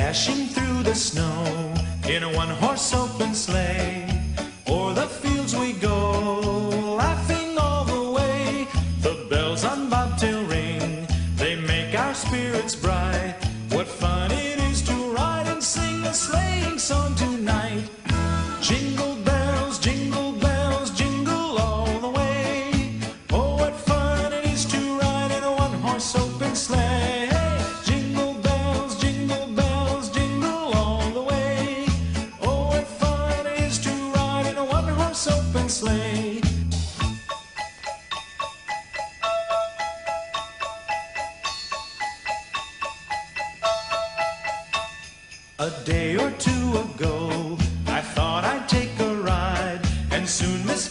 dashing through the snow in a one-horse open sleigh. O'er the fields we go, laughing all the way. The bells on bobtail ring, they make our spirits bright. What fun it is to ride and sing a sleighing song tonight. Jingle bells, jingle all the way. Oh, what fun it is to ride in a one-horse open sleigh. Jingle bells, jingle all the way. Oh, what fun it is to ride in a one-horse open sleigh. A day or two ago, I thought I'd take a ride, and soon Miss